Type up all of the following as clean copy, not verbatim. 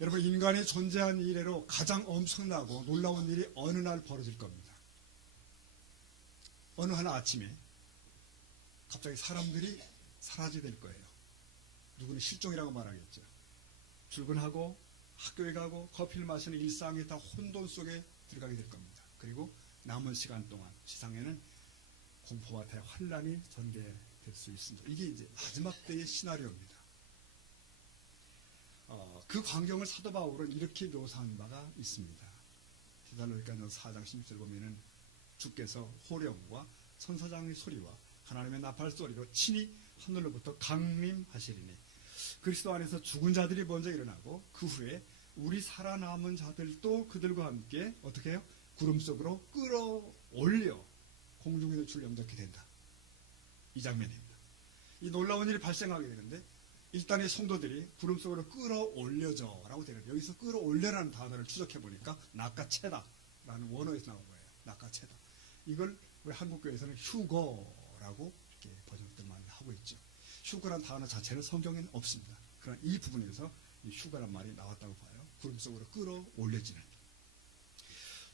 여러분, 인간이 존재한 이래로 가장 엄청나고 놀라운 일이 어느 날 벌어질 겁니다. 어느 한 아침에 갑자기 사람들이 사라지게 될 거예요. 누구는 실종이라고 말하겠죠. 출근하고 학교에 가고 커피를 마시는 일상이 다 혼돈 속에 들어가게 될 겁니다. 그리고 남은 시간 동안 지상에는 공포와 대환란이 전개될 수 있습니다. 이게 이제 마지막 때의 시나리오입니다. 그 광경을 사도 바울은 이렇게 묘사한 바가 있습니다. 데살로니가서 4장 16절 보면은 주께서 호령과 천사장의 소리와 하나님의 나팔 소리로 친히 하늘로부터 강림하시리니 그리스도 안에서 죽은 자들이 먼저 일어나고 그 후에 우리 살아남은 자들도 그들과 함께 어떻게 해요? 구름 속으로 끌어올려 공중에 줄 영접게 된다. 이 장면입니다. 이 놀라운 일이 발생하게 되는데 일단 이 성도들이 구름 속으로 끌어올려져 라고 되는데 여기서 끌어올려라는 단어를 추적해 보니까 낚아채다 라는 원어에서 나온 거예요. 낚아채다. 이걸 우리 한국교회에서는 휴거라고 이렇게 번역들 많이 하고 있죠. 휴거란 단어 자체는 성경에는 없습니다. 그러나 이 부분에서 이 휴거란 말이 나왔다고 봐요. 구름 속으로 끌어올려지는.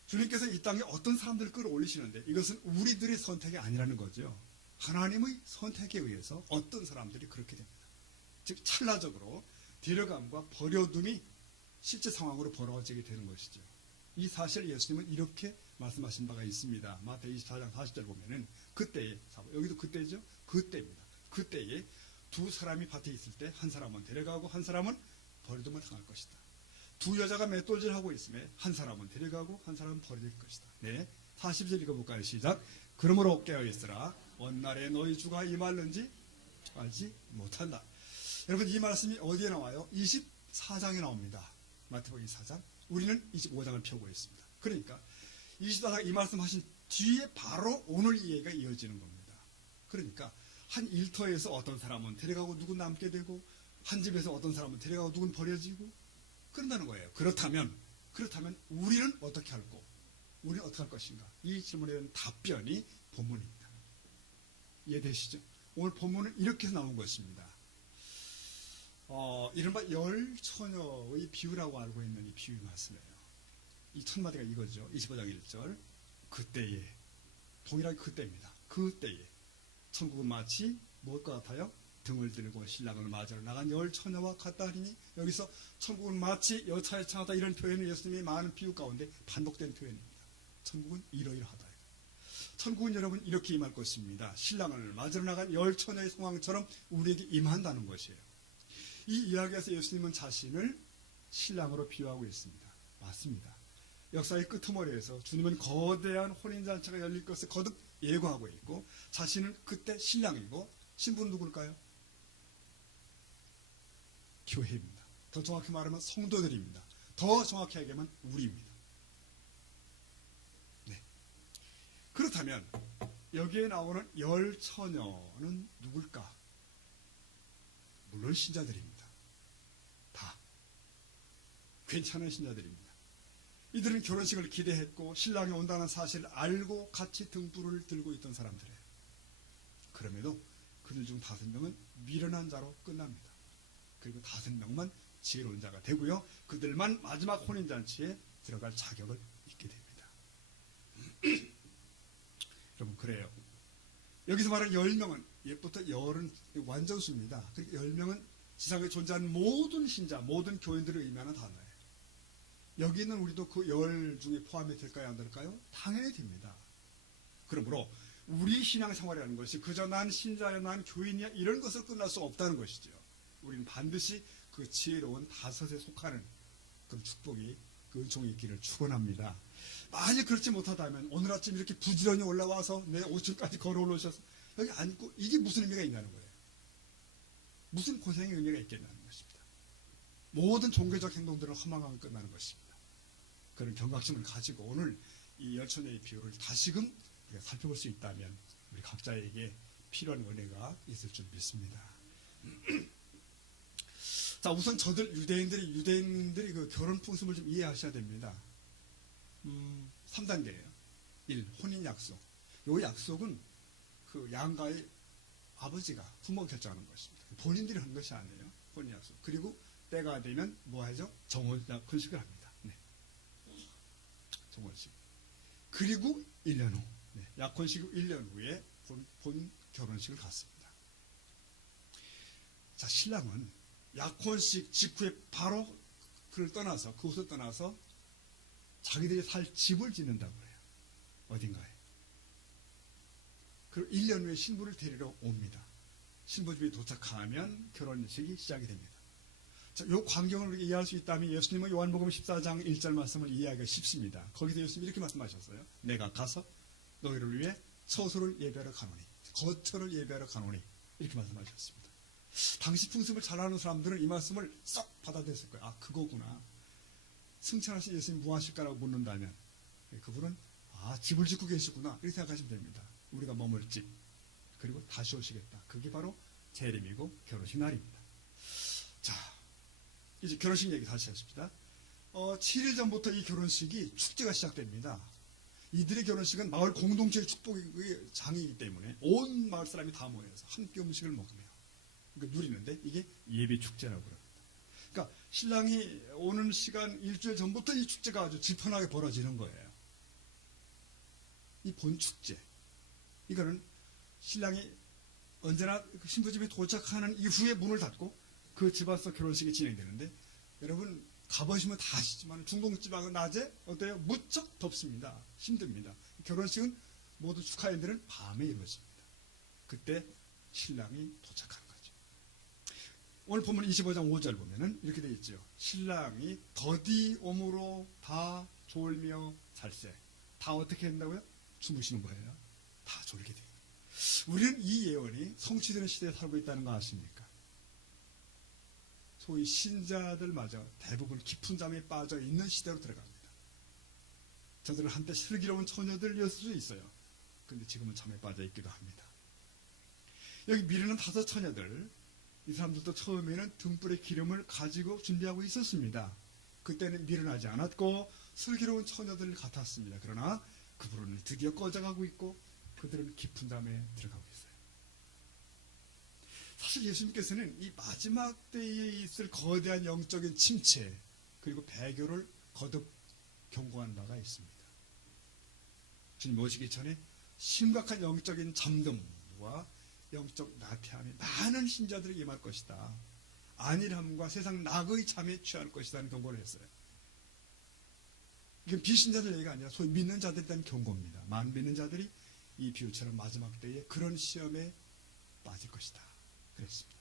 주님께서 이 땅에 어떤 사람들을 끌어올리시는데 이것은 우리들의 선택이 아니라는 거죠. 하나님의 선택에 의해서 어떤 사람들이 그렇게 됩니다. 즉 찰나적으로 데려감과 버려둠이 실제 상황으로 벌어지게 되는 것이죠. 이 사실 예수님은 이렇게 말씀하신 바가 있습니다. 마태복음 24장 40절 보면은 그때에, 여기도 그때죠? 그때입니다. 그때에 두 사람이 밭에 있을 때 한 사람은 데려가고 한 사람은 버려둠을 당할 것이다. 두 여자가 맷돌질하고 있음에 한 사람은 데려가고 한 사람은 버려질 것이다. 네, 40절 읽어볼까요? 시작. 그러므로 깨어있으라. 어느 날에 너희 주가 임할는지 알지 못한다. 여러분, 이 말씀이 어디에 나와요? 24장에 나옵니다. 마태복음 24장. 우리는 25장을 펴고 있습니다. 그러니까 24장 이 말씀하신 뒤에 바로 오늘 이 얘기가 이어지는 겁니다. 그러니까 한 일터에서 어떤 사람은 데려가고 누군 남게 되고 한 집에서 어떤 사람은 데려가고 누군 버려지고 그런다는 거예요. 그렇다면 우리는 어떻게 할고? 우리는 어떻게 할 것인가? 이 질문에 대한 답변이 본문입니다. 이해되시죠? 오늘 본문은 이렇게 나온 것입니다. 이른바 열 처녀의 비유라고 알고 있는 이 비유 말씀이에요. 이 첫 마디가 이거죠. 25장 1절. 그때에, 동일하게 그때입니다. 그때에 천국은 마치 무엇과 같아요? 등을 들고 신랑을 맞으러 나간 열 처녀와 같다 하리니 여기서 천국은 마치 여차에 창하다 이런 표현은 예수님이 많은 비유 가운데 반복된 표현입니다. 천국은 이러이러하다. 천국은 여러분 이렇게 임할 것입니다. 신랑을 맞으러 나간 열 처녀의 상황처럼 우리에게 임한다는 것이에요. 이 이야기에서 예수님은 자신을 신랑으로 비유하고 있습니다. 맞습니다. 역사의 끄트머리에서 주님은 거대한 혼인잔치가 열릴 것을 거듭 예고하고 있고 자신은 그때 신랑이고 신부는 누굴까요? 교회입니다. 더 정확히 말하면 성도들입니다. 더 정확히 얘기하면 우리입니다. 네. 그렇다면 여기에 나오는 열 처녀는 누굴까? 물론 신자들입니다. 다 괜찮은 신자들입니다. 이들은 결혼식을 기대했고 신랑이 온다는 사실을 알고 같이 등불을 들고 있던 사람들이에요. 그럼에도 그들 중 5명은 미련한 자로 끝납니다. 그리고 5명만 지혜로운 자가 되고요. 그들만 마지막 혼인잔치에 들어갈 자격을 있게 됩니다. 여러분, 그래요. 여기서 말하는 10명은 옛부터 열은 완전수입니다. 그러니까 10명은 지상에 존재하는 모든 신자, 모든 교인들을 의미하는 단어예요. 여기 있는 우리도 그 10 중에 포함이 될까요? 안 될까요? 당연히 됩니다. 그러므로 우리 신앙생활이라는 것이 그저 난 신자야, 난 교인이야 이런 것으로 끝날 수 없다는 것이죠. 우리는 반드시 그 지혜로운 5에 속하는 그 축복이, 그 은총이 있기를 축원합니다. 만약 그렇지 못하다면 오늘 아침 이렇게 부지런히 올라와서 내 5층까지 걸어 올라오셔서 여기 앉고 이게 무슨 의미가 있냐는 거예요. 무슨 고생의 의미가 있겠냐는 것입니다. 모든 종교적 행동들은 허망하게 끝나는 것입니다. 그런 경각심을 가지고 오늘 이 열처녀의 비유를 다시금 우리가 살펴볼 수 있다면 우리 각자에게 필요한 은혜가 있을 줄 믿습니다. 자, 우선 유대인들이 그 결혼 풍습을 좀 이해하셔야 됩니다. 3단계예요. 1. 혼인 약속. 이 약속은 그 양가의 아버지가 부모가 결정하는 것입니다. 본인들이 하는 것이 아니에요. 혼인 약속. 그리고 때가 되면 뭐 하죠? 정혼식을 합니다. 네. 정혼식. 그리고 1년 후, 네. 약혼식 1년 후에 본 결혼식을 갖습니다. 자, 신랑은 약혼식 직후에 바로 그곳을 떠나서 자기들이 살 집을 짓는다고 해요. 어딘가에. 그리고 1년 후에 신부를 데리러 옵니다. 신부 집에 도착하면 결혼식이 시작이 됩니다. 자, 이 광경을 우리가 이해할 수 있다면 예수님은 요한복음 14장 1절 말씀을 이해하기가 쉽습니다. 거기서 예수님이 이렇게 말씀하셨어요. 내가 가서 너희를 위해 처소를 예배하러 가노니, 거처를 예배하러 가노니, 이렇게 말씀하셨습니다. 당시 풍습을 잘 아는 사람들은 이 말씀을 쏙 받아들였을 거예요. 아, 그거구나. 승천하신 예수님 뭐 하실까라고 묻는다면 그분은 집을 짓고 계시구나, 이렇게 생각하시면 됩니다. 우리가 머물 집, 그리고 다시 오시겠다. 그게 바로 재림이고 결혼식 날입니다. 자, 이제 결혼식 얘기 다시 하십시다. 7일 전부터 이 결혼식이 축제가 시작됩니다. 이들의 결혼식은 마을 공동체의 축복의 장이기 때문에 온 마을 사람이 다 모여서 함께 음식을 먹으며 누리는데 이게 예배 축제라고 합니다. 그러니까 신랑이 오는 시간 일주일 전부터 이 축제가 아주 지편하게 벌어지는 거예요. 이 본축제. 이거는 신랑이 언제나 신부집에 도착하는 이후에 문을 닫고 그 집안에서 결혼식이 진행되는데, 여러분 가보시면 다 아시지만 중동지방은 낮에 어때요? 무척 덥습니다. 힘듭니다. 결혼식은 모두 축하인들은 밤에 이루어집니다. 그때 신랑이 도착하는 거죠. 오늘 보면 25장 5절 보면은 이렇게 되어 있죠. 신랑이 더디 오므로 다 졸며 잘세. 다 어떻게 한다고요? 주무시는 거예요. 다 졸게 돼요. 우리는 이 예언이 성취되는 시대에 살고 있다는 거 아십니까? 소위 신자들마저 대부분 깊은 잠에 빠져 있는 시대로 들어갑니다. 저들은 한때 슬기로운 처녀들이었을 수 있어요. 그런데 지금은 잠에 빠져 있기도 합니다. 여기 미르는 5 처녀들, 이 사람들도 처음에는 등불의 기름을 가지고 준비하고 있었습니다. 그때는 미련하지 않았고 슬기로운 처녀들 같았습니다. 그러나 그 불은 드디어 꺼져가고 있고 그들은 깊은 잠에 들어가고 있어요. 사실 예수님께서는 이 마지막 때에 있을 거대한 영적인 침체 그리고 배교를 거듭 경고한 바가 있습니다. 주님 오시기 전에 심각한 영적인 잠듦과 영적 나태함이 많은 신자들이 임할 것이다. 안일함과 세상 낙의 잠에 취할 것이다 하는 경고를 했어요. 이건 비신자들 얘기가 아니라 소위 믿는 자들에 대한 경고입니다. 많은 믿는 자들이 이 비유처럼 마지막 때에 그런 시험에 빠질 것이다. 그랬습니다.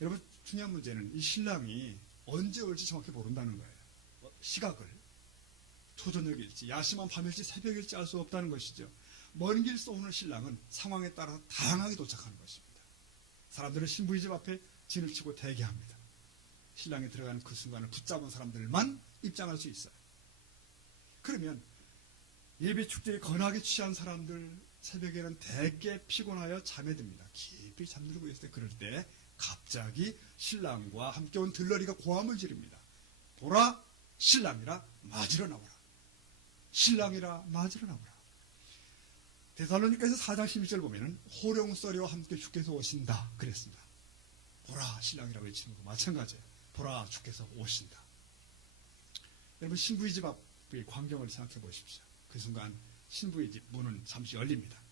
여러분, 중요한 문제는 이 신랑이 언제 올지 정확히 모른다는 거예요. 시각을 초저녁일지 야심한 밤일지 새벽일지 알 수 없다는 것이죠. 먼 길 쏘는 신랑은 상황에 따라 다양하게 도착하는 것입니다. 사람들은 신부의 집 앞에 진을 치고 대기합니다. 신랑이 들어가는 그 순간을 붙잡은 사람들만 입장할 수 있어요. 그러면 예배 축제에 거나게 취한 사람들 새벽에는 대개 피곤하여 잠에 듭니다. 깊이 잠들고 있을 때, 그럴 때 갑자기 신랑과 함께 온 들러리가 고함을 지릅니다. 보라, 신랑이라 맞으러 나오라. 신랑이라 맞으러 나오라. 데살로니가에서 4장 11절 보면은 호령소리와 함께 주께서 오신다 그랬습니다. 보라, 신랑이라고 외치는 거 마찬가지예요. 보라, 주께서 오신다. 여러분, 신부의 집 앞의 광경을 생각해 보십시오. 그 순간 신부의 집 문은 잠시 열립니다.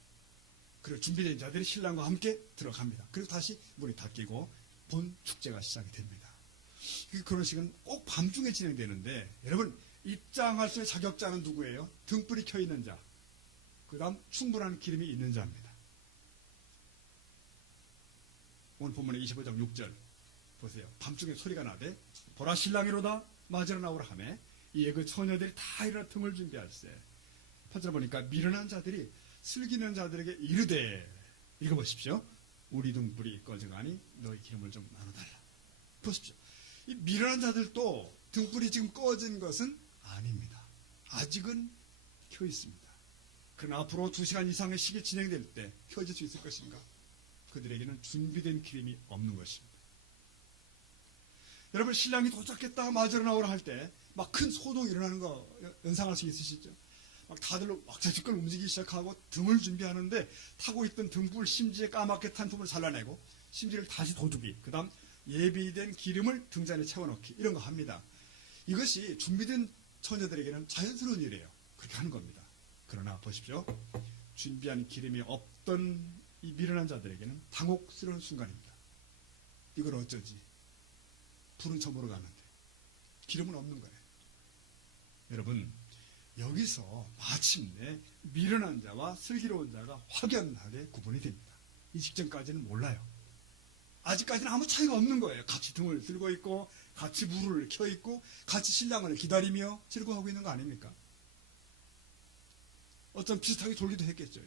그리고 준비된 자들이 신랑과 함께 들어갑니다. 그리고 다시 문이 닫히고 본 축제가 시작이 됩니다. 그 결혼식은 꼭 밤중에 진행되는데, 여러분, 입장할 수 있는 자격자는 누구예요? 등불이 켜 있는 자, 그 다음 충분한 기름이 있는 자입니다. 오늘 본문의 25장 6절 보세요. 밤중에 소리가 나되 보라, 신랑이로다 맞으러 나오라 하매 이에 그 처녀들이 다 일어나 등을 준비할세. 8절 보니까 미련한 자들이 슬기는 자들에게 이르되, 읽어보십시오. 우리 등불이 꺼져가니 너희 기름을 좀 나눠달라. 보십시오. 이 미련한 자들도 등불이 지금 꺼진 것은 아닙니다. 아직은 켜 있습니다. 그러나 앞으로 2시간 이상의 시기 진행될 때 켜질 수 있을 것인가? 그들에게는 준비된 기름이 없는 것입니다. 여러분, 신랑이 도착했다가 맞으러 나오라 할 때 막 큰 소동이 일어나는 거 연상할 수 있으시죠? 막 다들 왁자지껄 움직이기 시작하고 등을 준비하는데 타고 있던 등불 심지에 까맣게 탄 등을 잘라내고 심지를 다시 도둑이, 그 다음 예비된 기름을 등잔에 채워넣기 이런 거 합니다. 이것이 준비된 처녀들에게는 자연스러운 일이에요. 그렇게 하는 겁니다. 그러나 보십시오. 준비한 기름이 없던 이 미련한 자들에게는 당혹스러운 순간입니다. 이걸 어쩌지? 불은 저물어 가는데 기름은 없는 거예요. 여러분, 여기서 마침내 미련한 자와 슬기로운 자가 확연하게 구분이 됩니다. 이 직전까지는 몰라요. 아직까지는 아무 차이가 없는 거예요. 같이 등을 들고 있고 같이 물을 켜 있고 같이 신랑을 기다리며 즐거워하고 있는 거 아닙니까? 어쩜 비슷하게 졸기도 했겠죠.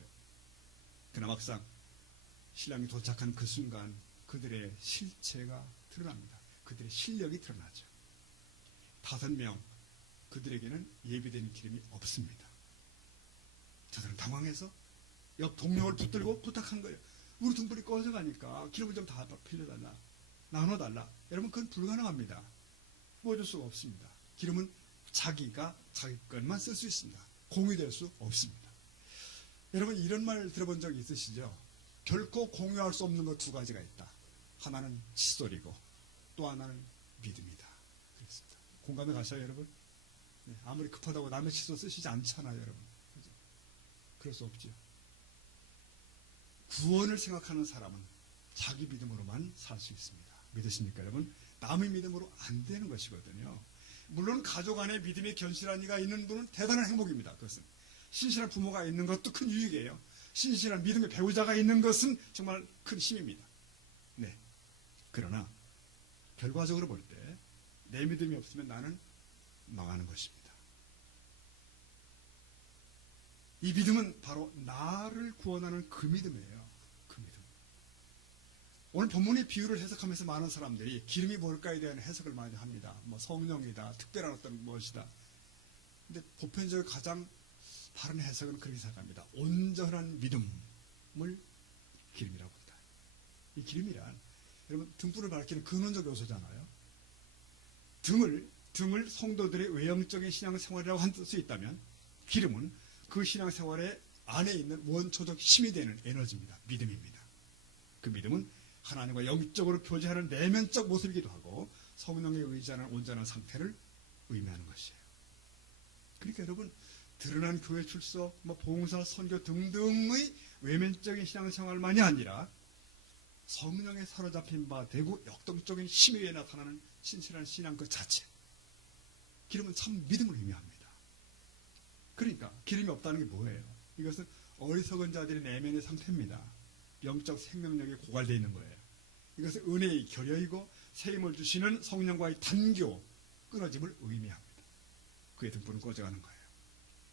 그러나 막상 신랑이 도착한 그 순간 그들의 실체가 드러납니다. 그들의 실력이 드러나죠. 5명 그들에게는 예비된 기름이 없습니다. 저들은 당황해서 옆 동료를 붙들고 부탁한 거예요. 우리 등불이 꺼져가니까 기름을 좀 다 빌려달라. 나눠달라. 여러분, 그건 불가능합니다. 보여줄 수가 없습니다. 기름은 자기가 자기 것만 쓸 수 있습니다. 공유될 수 없습니다. 여러분, 이런 말 들어본 적 있으시죠? 결코 공유할 수 없는 것 2가지가 있다. 하나는 칫솔이고 또 하나는 믿음이다. 그렇습니다. 공감해 가셔요, 여러분? 네, 아무리 급하다고 남의 칫솔 쓰시지 않잖아요, 여러분. 그죠? 그럴 수 없지요. 구원을 생각하는 사람은 자기 믿음으로만 살 수 있습니다. 믿으십니까, 여러분? 남의 믿음으로 안 되는 것이거든요. 물론 가족 안에 믿음의 견실한 이가 있는 분은 대단한 행복입니다. 그것은 신실한 부모가 있는 것도 큰 유익이에요. 신실한 믿음의 배우자가 있는 것은 정말 큰 힘입니다. 네. 그러나 결과적으로 볼 때 내 믿음이 없으면 나는 망하는 것입니다. 이 믿음은 바로 나를 구원하는 그 믿음이에요. 그 믿음. 오늘 본문의 비유를 해석하면서 많은 사람들이 기름이 뭘까에 대한 해석을 많이 합니다. 뭐 성령이다, 특별한 어떤 무엇이다. 근데 보편적으로 가장 바른 해석은 그렇게 생각합니다. 온전한 믿음을 기름이라고 한다. 이 기름이란 여러분 등불을 밝히는 근원적 요소잖아요. 등을 성도들의 외형적인 신앙생활이라고 할 수 있다면 기름은 그 신앙생활의 안에 있는 원초적 힘이 되는 에너지입니다. 믿음입니다. 그 믿음은 하나님과 영적으로 교제하는 내면적 모습이기도 하고 성령에 의지하는 온전한 상태를 의미하는 것이에요. 그러니까 여러분 드러난 교회 출석, 봉사, 선교 등등의 외면적인 신앙생활만이 아니라 성령에 사로잡힌 바 되고 역동적인 힘에 의해 나타나는 신실한 신앙 그 자체. 기름은 참 믿음을 의미합니다. 그러니까 기름이 없다는 게 뭐예요? 이것은 어리석은 자들의 내면의 상태입니다. 영적 생명력이 고갈되어 있는 거예요. 이것은 은혜의 결여이고 새 힘을 주시는 성령과의 단교, 끊어짐을 의미합니다. 그의 등불은 꺼져가는 거예요.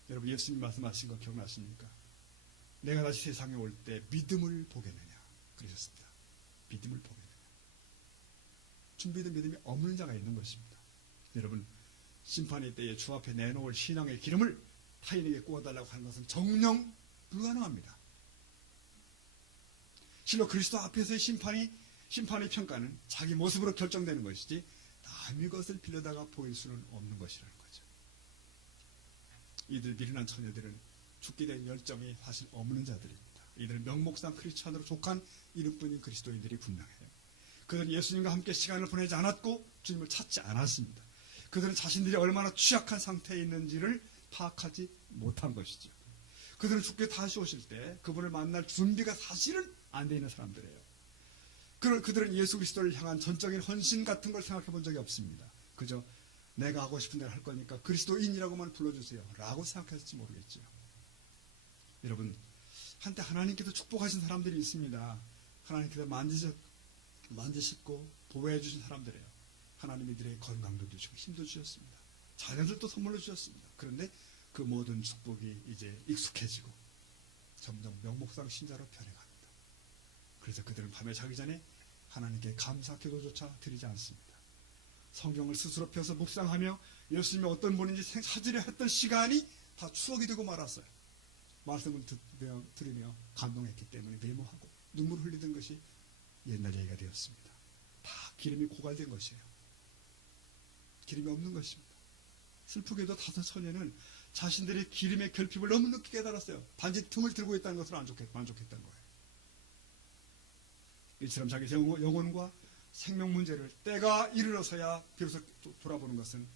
여러분 예수님 말씀하신 거 기억나십니까? 내가 다시 세상에 올 때 믿음을 보겠느냐 그러셨습니다. 믿음을 보겠느냐. 준비된 믿음이 없는 자가 있는 것입니다. 여러분 심판의 때에 주 앞에 내놓을 신앙의 기름을 타인에게 구워달라고 하는 것은 정녕 불가능합니다. 실로 그리스도 앞에서의 심판의 평가는 자기 모습으로 결정되는 것이지 남의 것을 빌려다가 보일 수는 없는 것이라는 거죠. 이들 미련한 처녀들은 죽게 된 열정이 사실 없는 자들입니다. 이들은 명목상 크리스찬으로 족한 이름뿐인 그리스도인들이 분명해요. 그들은 예수님과 함께 시간을 보내지 않았고 주님을 찾지 않았습니다. 그들은 자신들이 얼마나 취약한 상태에 있는지를 파악하지 못한 것이죠. 그들은 주께 다시 오실 때 그분을 만날 준비가 사실은 안 돼 있는 사람들이에요. 그들은 예수 그리스도를 향한 전적인 헌신 같은 걸 생각해 본 적이 없습니다. 그저 내가 하고 싶은 대로 할 거니까 그리스도인이라고만 불러주세요 라고 생각했을지 모르겠죠. 여러분 한때 하나님께서 축복하신 사람들이 있습니다. 하나님께서 만지셨고 보호해 주신 사람들이에요. 하나님이 이들의 건강도 주시고 힘도 주셨습니다. 자녀들도 선물로 주셨습니다. 그런데 그 모든 축복이 이제 익숙해지고 점점 명목상 신자로 변해갑니다. 그래서 그들은 밤에 자기 전에 하나님께 감사 기도조차 드리지 않습니다. 성경을 스스로 펴서 묵상하며 예수님이 어떤 분인지 찾으려 했던 시간이 다 추억이 되고 말았어요. 말씀을 들으며 감동했기 때문에 메모하고 눈물 흘리던 것이 옛날 얘기가 되었습니다. 다 기름이 고갈된 것이에요. 기름이 없는 것입니다. 슬프게도 5 처녀는 자신들의 기름의 결핍을 너무 늦게 깨달았어요. 단지 틈을 들고 있다는 것으로 만족했던 거예요. 이처럼 자기 영혼과 생명 문제를 때가 이르러서야 비로소 돌아보는 것은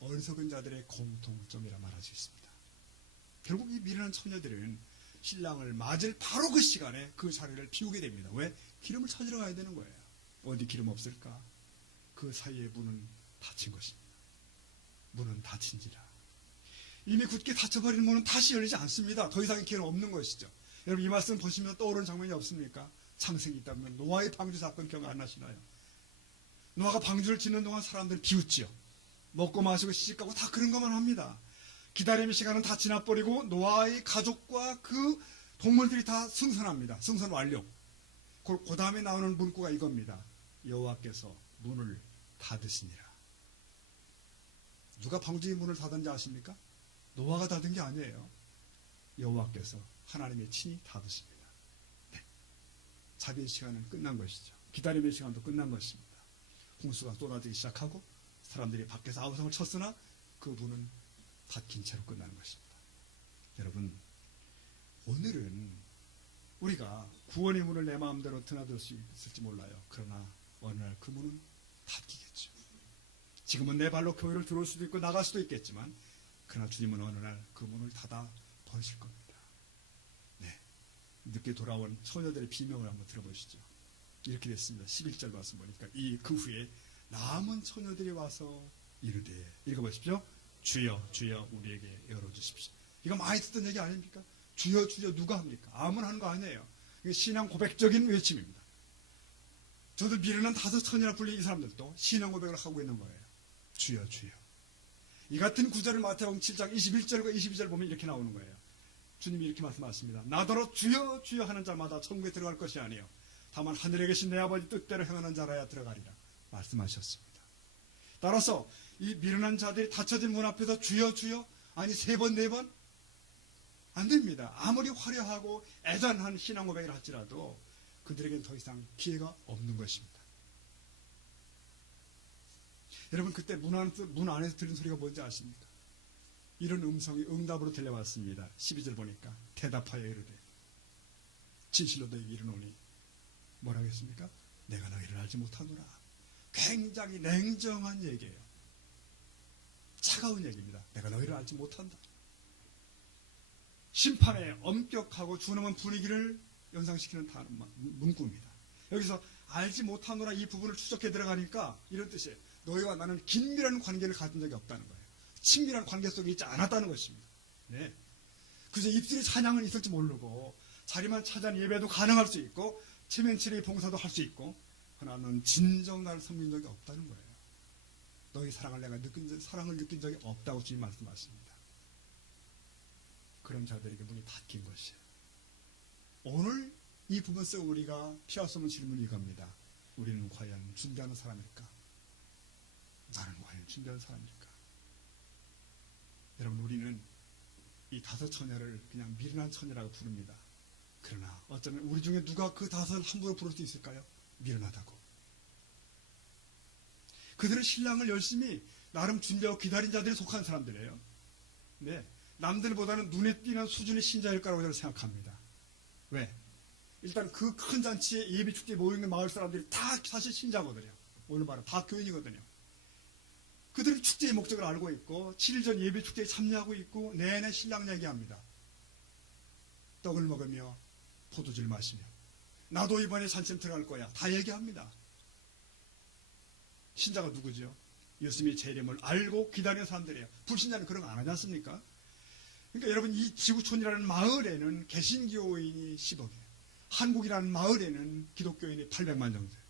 어리석은 자들의 공통점이라 말할 수 있습니다. 결국 이 미련한 처녀들은 신랑을 맞을 바로 그 시간에 그 자리를 비우게 됩니다. 왜? 기름을 찾으러 가야 되는 거예요. 어디 기름 없을까? 그 사이에 문은 닫힌 것입니다. 문은 닫힌지라. 이미 굳게 닫혀버린 문은 다시 열리지 않습니다. 더 이상의 기회는 없는 것이죠. 여러분 이 말씀 보시면 떠오르는 장면이 없습니까? 창세기 있다면 노아의 방주 사건 기억 안 나시나요? 노아가 방주를 짓는 동안 사람들은 비웃지요. 먹고 마시고 시집가고 다 그런 것만 합니다. 기다림의 시간은 다 지나버리고 노아의 가족과 그 동물들이 다 승선합니다. 승선 완료. 그 다음에 나오는 문구가 이겁니다. 여호와께서 문을 닫으시니라. 누가 방주의 문을 닫은지 아십니까? 노아가 닫은 게 아니에요. 여호와께서 하나님의 친히 닫으십니다. 네. 자비의 시간은 끝난 것이죠. 기다림의 시간도 끝난 것입니다. 홍수가 쏟아지기 시작하고 사람들이 밖에서 아우성을 쳤으나 그 문은 닫힌 채로 끝나는 것입니다. 여러분, 오늘은 우리가 구원의 문을 내 마음대로 드나들 수 있을지 몰라요. 그러나 어느 날 그 문은 닫히겠죠. 지금은 내 발로 교회를 들어올 수도 있고 나갈 수도 있겠지만 그러나 주님은 어느 날 그 문을 닫아 버리실 겁니다. 네, 늦게 돌아온 처녀들의 비명을 한번 들어보시죠. 이렇게 됐습니다. 11절 말씀 보니까 그 후에 남은 처녀들이 와서 이르되, 읽어보십시오. 주여 주여 우리에게 열어주십시오. 이거 많이 듣던 얘기 아닙니까? 주여 주여 누가 합니까? 아무나 하는 거 아니에요. 이게 신앙 고백적인 외침입니다. 저들 미련한 다섯 처녀라 불린 이 사람들도 신앙 고백을 하고 있는 거예요. 주여 주여. 이 같은 구절을 마태복음 7장 21절과 22절 보면 이렇게 나오는 거예요. 주님이 이렇게 말씀하십니다. 나더러 주여 주여 하는 자마다 천국에 들어갈 것이 아니요 다만 하늘에 계신 내 아버지 뜻대로 행하는 자라야 들어가리라 말씀하셨습니다. 따라서 이 미련한 자들이 닫혀진 문 앞에서 주여 주여 아니 3번 4번 안 됩니다. 아무리 화려하고 애잔한 신앙 고백을 할지라도 그들에게는 더 이상 기회가 없는 것입니다. 여러분 그때 문 안에서 들은 소리가 뭔지 아십니까? 이런 음성이 응답으로 들려왔습니다. 12절 보니까 대답하여 이르되 진실로 너희에게 이르노니 뭐라고 했습니까? 내가 너희를 알지 못하노라. 굉장히 냉정한 얘기예요. 차가운 얘기입니다. 내가 너희를 알지 못한다. 심판에 엄격하고 준엄한 분위기를 연상시키는 문구입니다. 여기서 알지 못하노라 이 부분을 추적해 들어가니까 이런 뜻이에요. 너희와 나는 긴밀한 관계를 가진 적이 없다는 거예요. 친밀한 관계 속에 있지 않았다는 것입니다. 네. 그저 입술에 찬양은 있을지 모르고 자리만 차지한 예배도 가능할 수 있고 체면치레의 봉사도 할 수 있고 그러나 너는 진정 나를 섬긴 적이 없다는 거예요. 너희 사랑을 내가 사랑을 느낀 적이 없다고 주님 말씀하십니다. 그런 자들에게 문이 닫힌 것이에요. 오늘 이 부분 속 우리가 피할 수 없는 질문이 이겁니다. 우리는 과연 준비하는 사람일까? 나는 과연 준비하는 사람일까? 여러분 우리는 이 다섯 처녀를 그냥 미련한 처녀라고 부릅니다. 그러나 어쩌면 우리 중에 누가 그 다섯을 함부로 부를 수 있을까요? 미련하다고. 그들은 신랑을 열심히 나름 준비하고 기다린 자들이 속한 사람들이에요. 네, 남들보다는 눈에 띄는 수준의 신자일 거라고 저는 생각합니다. 왜? 일단 그 큰 잔치에 예비축제에 모여있는 마을 사람들이 다 사실 신자거든요. 오늘 말은 다 교인이거든요. 그들은 축제의 목적을 알고 있고 7일 전 예배축제에 참여하고 있고 내내 신랑 얘기합니다. 떡을 먹으며 포도주를 마시며 나도 이번에 잔치에 들어갈 거야. 다 얘기합니다. 신자가 누구죠? 예수님의 재림을 알고 기다리는 사람들이에요. 불신자는 그런 거 안 하지 않습니까? 그러니까 여러분 이 지구촌이라는 마을에는 개신교인이 10억이에요. 한국이라는 마을에는 기독교인이 800만 정도예요.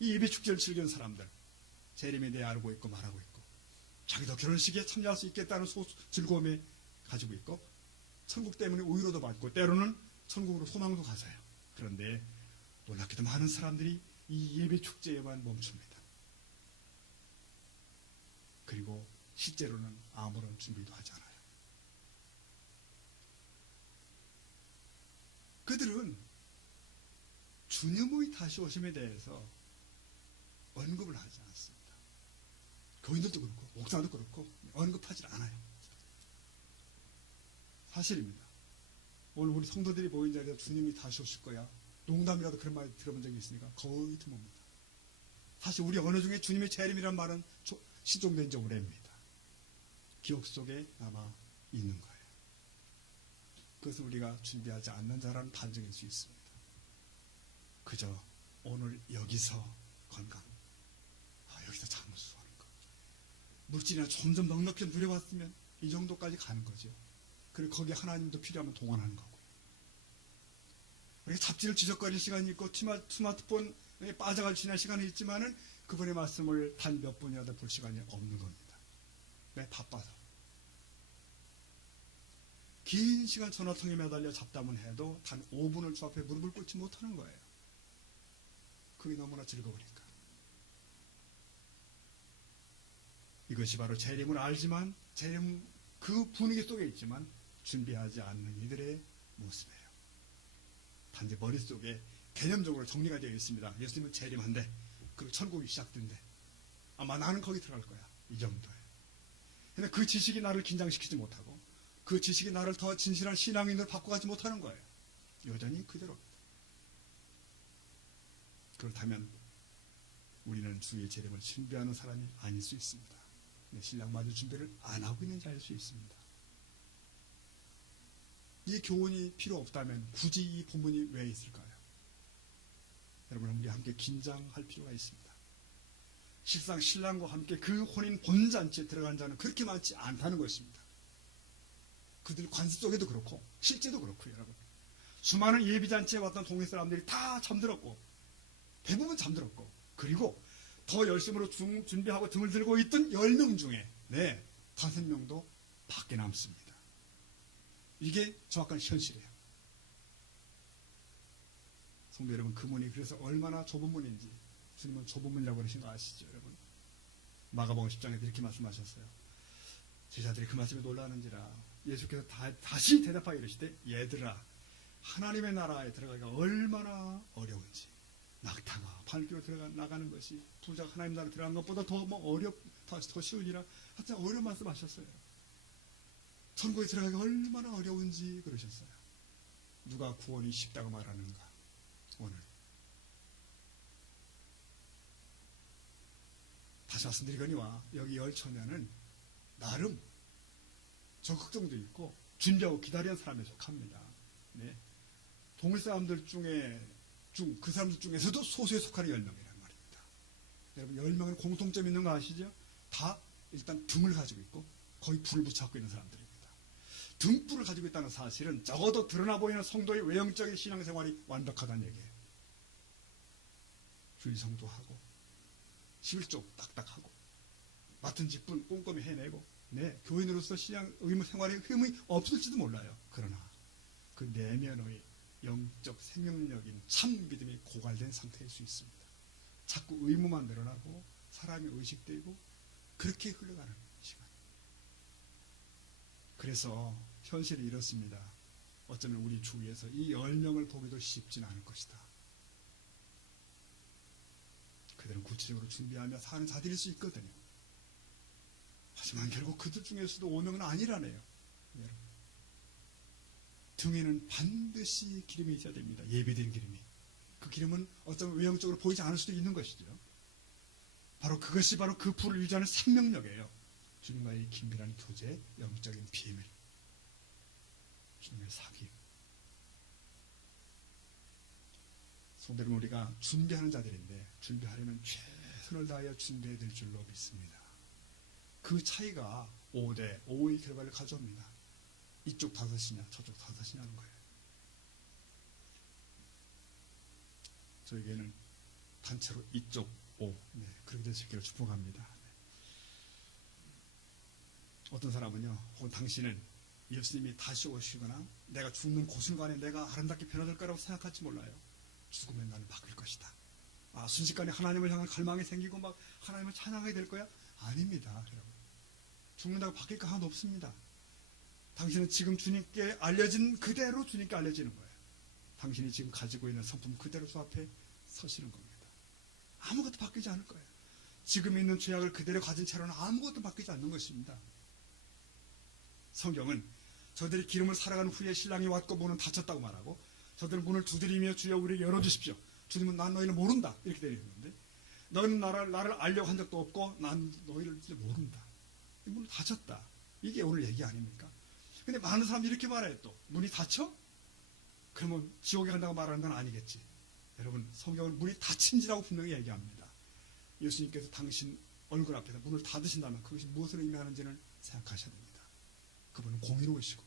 이 예배축제를 즐기는 사람들 재림에 대해 알고 있고 말하고 있고 자기도 결혼식에 참여할 수 있겠다는 즐거움에 가지고 있고 천국 때문에 우유로도 받고 때로는 천국으로 소망도 가져요. 그런데 놀랍게도 많은 사람들이 이 예배축제에만 멈춥니다. 그리고 실제로는 아무런 준비도 하지 않아요. 그들은 주님의 다시 오심에 대해서 언급을 하지 않습니다. 교인들도 그렇고 목사도 그렇고 언급하지 않아요. 사실입니다. 오늘 우리 성도들이 모인 자리에서 주님이 다시 오실 거야. 농담이라도 그런 말 들어본 적이 있으니까 거의 드뭅니다. 사실 우리 언어 중에 주님의 재림이라는 말은 시종된 지 오래입니다. 기억 속에 남아 있는 거예요. 그것은 우리가 준비하지 않는 자라는 반증일 수 있습니다. 그저 오늘 여기서 건강, 여기서 잠수하는 것, 물질이나 점점 넉넉히 누려봤으면 이 정도까지 가는 거죠. 그리고 거기에 하나님도 필요하면 동원하는 거고요. 우리가 잡지를 지적거릴 시간이 있고 스마트폰에 빠져갈 지날 시간이 있지만은 그분의 말씀을 단 몇 분이라도 볼 시간이 없는 겁니다. 왜? 바빠서. 긴 시간 전화통에 매달려 잡담을 해도 단 5분을 주 앞에 무릎을 꿇지 못하는 거예요. 그게 너무나 즐거우니까. 이것이 바로 재림을 알지만 재림 그 분위기 속에 있지만 준비하지 않는 이들의 모습이에요. 단지 머릿속에 개념적으로 정리가 되어 있습니다. 예수님은 재림한대. 그리고 천국이 시작된대. 아마 나는 거기 들어갈 거야. 이 정도예요. 근데 그 지식이 나를 긴장시키지 못하고 그 지식이 나를 더 진실한 신앙인으로 바꿔가지 못하는 거예요. 여전히 그대로입니다. 그렇다면 우리는 주의 재림을 준비하는 사람이 아닐 수 있습니다. 신랑마저 준비를 안 하고 있는 자일 수 있습니다. 이 교훈이 필요 없다면 굳이 이 본문이 왜 있을까요? 여러분, 우리 함께 긴장할 필요가 있습니다. 실상 신랑과 함께 그 혼인 본잔치에 들어간 자는 그렇게 많지 않다는 것입니다. 그들 관습 속에도 그렇고 실제도 그렇고요. 여러분, 수많은 예비잔치에 왔던 동네 사람들이 다 잠들었고 대부분 잠들었고, 그리고 더 열심으로 준비하고 등을 들고 있던 10명 중에 5명도 밖에 남습니다. 이게 정확한 현실이에요. 성도 여러분, 그 문이 그래서 얼마나 좁은 문인지 주님은 좁은 문이라고 그러신 거 아시죠, 여러분? 마가복음 10장에 이렇게 말씀하셨어요. 제자들이 그 말씀에 놀라는지라 예수께서 다시 대답하여 이르시되, 얘들아, 하나님의 나라에 들어가기가 얼마나 어려운지. 낙타가 발길로 나가는 것이 부자가 하나님 나라에 들어간 것보다 더 쉬우니라. 하여튼 어려운 말씀하셨어요. 천국에 들어가기 얼마나 어려운지 그러셨어요. 누가 구원이 쉽다고 말하는가? 오늘 다시 말씀드리거니와 여기 열처녀는 나름 적극성도 있고 준비하고 기다리는 사람에 속합니다. 네. 동일 사람들 중에 그 사람들 중에서도 소수에 속하는 10명이란 말입니다. 여러분, 10명은 공통점이 있는 거 아시죠? 다 일단 등을 가지고 있고 거의 불을 붙잡고 있는 사람들입니다. 등불을 가지고 있다는 사실은 적어도 드러나 보이는 성도의 외형적인 신앙생활이 완벽하다는 얘기예요. 주의성도 하고 11조 딱딱하고 맡은 직분 꼼꼼히 해내고 교인으로서 신앙 의무 생활에 흠이 없을지도 몰라요. 그러나 그 내면의 영적 생명력인 참 믿음이 고갈된 상태일 수 있습니다. 자꾸 의무만 늘어나고 사람이 의식되고 그렇게 흘러가는 시간. 그래서 현실이 이렇습니다. 어쩌면 우리 주위에서 이 10명을 보기도 쉽진 않을 것이다. 그들은 구체적으로 준비하며 사는 자들일 수 있거든요. 하지만 결국 그들 중에서도 5명은 아니라네요. 여러분, 등에는 반드시 기름이 있어야 됩니다. 예비된 기름이. 그 기름은 어쩌면 외형적으로 보이지 않을 수도 있는 것이죠. 바로 그것이 바로 그 불을 유지하는 생명력이에요. 주님과의 긴밀한 교제, 영적인 비밀, 주님의 사귐. 성도는 우리가 준비하는 자들인데 준비하려면 최선을 다하여 준비해야 될 줄로 믿습니다. 그 차이가 5대 5의 결과를 가져옵니다. 이쪽 5이냐 저쪽 5이냐는 거예요. 저에게는 단체로 이쪽 5 그렇게 될 수 있기를 축복합니다. 어떤 사람은요, 혹은 당신은 예수님이 다시 오시거나 내가 죽는 그 순간에 내가 아름답게 변화될 거라고 생각할지 몰라요. 죽으면 나는 바뀔 것이다. 순식간에 하나님을 향한 갈망이 생기고 막 하나님을 찬양하게 될 거야? 아닙니다, 여러분. 죽는다고 바뀔 거 하나도 없습니다. 당신은 지금 주님께 알려진 그대로 주님께 알려지는 거예요. 당신이 지금 가지고 있는 성품 그대로 주 앞에 서시는 겁니다. 아무것도 바뀌지 않을 거예요. 지금 있는 죄악을 그대로 가진 채로는 아무것도 바뀌지 않는 것입니다. 성경은 저들이 기름을 살아간 후에 신랑이 왔고 문은 닫혔다고 말하고 저들은 문을 두드리며 주여 우리에게 열어주십시오. 주님은 난 너희를 모른다 이렇게 되어 있는데 너는 나를 알려고 한 적도 없고 난 너희를 모른다. 문을 닫혔다. 이게 오늘 얘기 아닙니까? 근데 많은 사람들이 이렇게 말해요. 또 문이 닫혀? 그러면 지옥에 간다고 말하는 건 아니겠지. 여러분, 성경은 문이 닫힌지라고 분명히 얘기합니다. 예수님께서 당신 얼굴 앞에서 문을 닫으신다면 그것이 무엇을 의미하는지는 생각하셔야 됩니다. 그분은 공의로우시고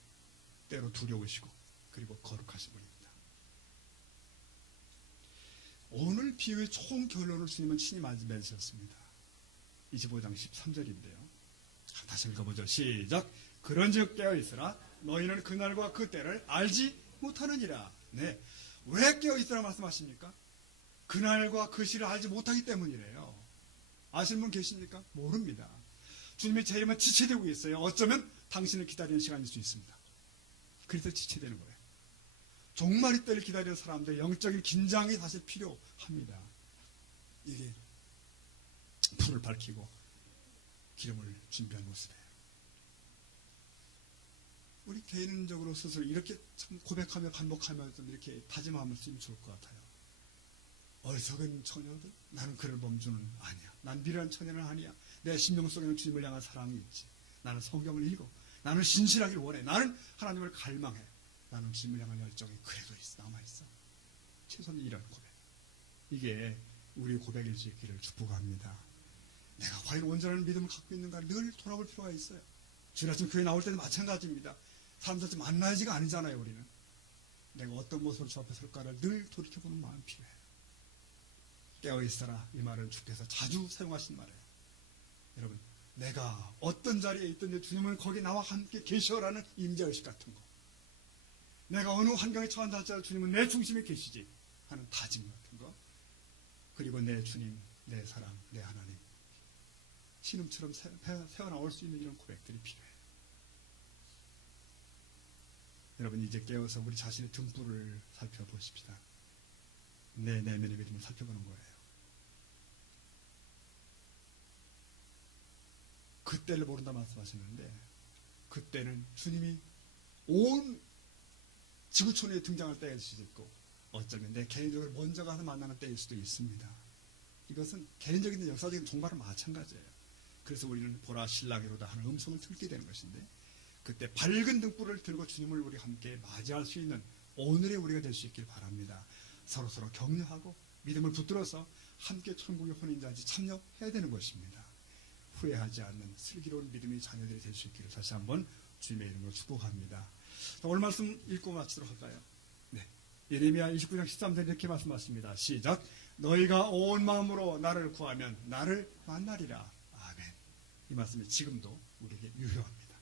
때로 두려우시고 그리고 거룩하신 분입니다. 오늘 비유의 총 결론을 주님은 친히 맺으셨습니다. 25장 13절인데요. 다시 읽어보죠. 시작. 그런즉 깨어있으라. 너희는 그날과 그 때를 알지 못하느니라. 네. 왜 깨어있으라 말씀하십니까? 그날과 그 시를 알지 못하기 때문이래요. 아시는 분 계십니까? 모릅니다. 주님의 제 이름은 지체되고 있어요. 어쩌면 당신을 기다리는 시간일 수 있습니다. 그래서 지체되는 거예요. 종말이 때를 기다리는 사람들 영적인 긴장이 사실 필요합니다. 이게 불을 밝히고 기름을 준비한 모습이에요. 우리 개인적으로 스스로 이렇게 참 고백하며 반복하면서 이렇게 다짐하면 쓰면 좋을 것 같아요. 어리석은 처녀들, 나는 그를 범주는 아니야. 난 미련한 처녀는 아니야. 내 심령 속에는 주님을 향한 사랑이 있지. 나는 성경을 읽어. 나는 신실하길 원해. 나는 하나님을 갈망해. 나는 주님을 향한 열정이 그래도 남아있어. 최소한 이런 고백. 이게 우리 고백일 수 있기를 축복합니다. 내가 과연 온전한 믿음을 갖고 있는가 늘 돌아볼 필요가 있어요. 주일 아침 교회 나올 때도 마찬가지입니다. 사람들한테 만나야지가 아니잖아요. 우리는. 내가 어떤 모습으로 주 앞에 설까를 늘 돌이켜보는 마음이 필요해요. 깨어있어라. 이 말은 주께서 자주 사용하신 말이에요. 여러분, 내가 어떤 자리에 있든지 주님은 거기 나와 함께 계셔라는 임재의식 같은 거. 내가 어느 환경에 처한다 할지라도 주님은 내 중심에 계시지 하는 다짐 같은 거. 그리고 내 주님, 내 사랑, 내 하나님. 신음처럼 새어나올 수 있는 이런 고백들이 필요해요. 여러분, 이제 깨어서 우리 자신의 등불을 살펴보십시다. 내 내면의 믿음을 살펴보는 거예요. 그때를 모른다 말씀하셨는데 그때는 주님이 온 지구촌에 등장할 때일 수도 있고 어쩌면 내 개인적으로 먼저 가서 만나는 때일 수도 있습니다. 이것은 개인적인 역사적인 종말은 마찬가지예요. 그래서 우리는 보라 신랑이로다 하는 음성을 듣게 되는 것인데 그때 밝은 등불을 들고 주님을 우리 함께 맞이할 수 있는 오늘의 우리가 될 수 있길 바랍니다. 서로서로 격려하고 믿음을 붙들어서 함께 천국의 혼인잔치 참여해야 되는 것입니다. 후회하지 않는 슬기로운 믿음의 자녀들이 될 수 있기를 다시 한번 주님의 이름으로 축복합니다. 오늘 말씀 읽고 마치도록 할까요? 네. 예레미야 29장 13절 이렇게 말씀하십니다. 시작. 너희가 온 마음으로 나를 구하면 나를 만나리라. 아멘. 이 말씀이 지금도 우리에게 유효합니다.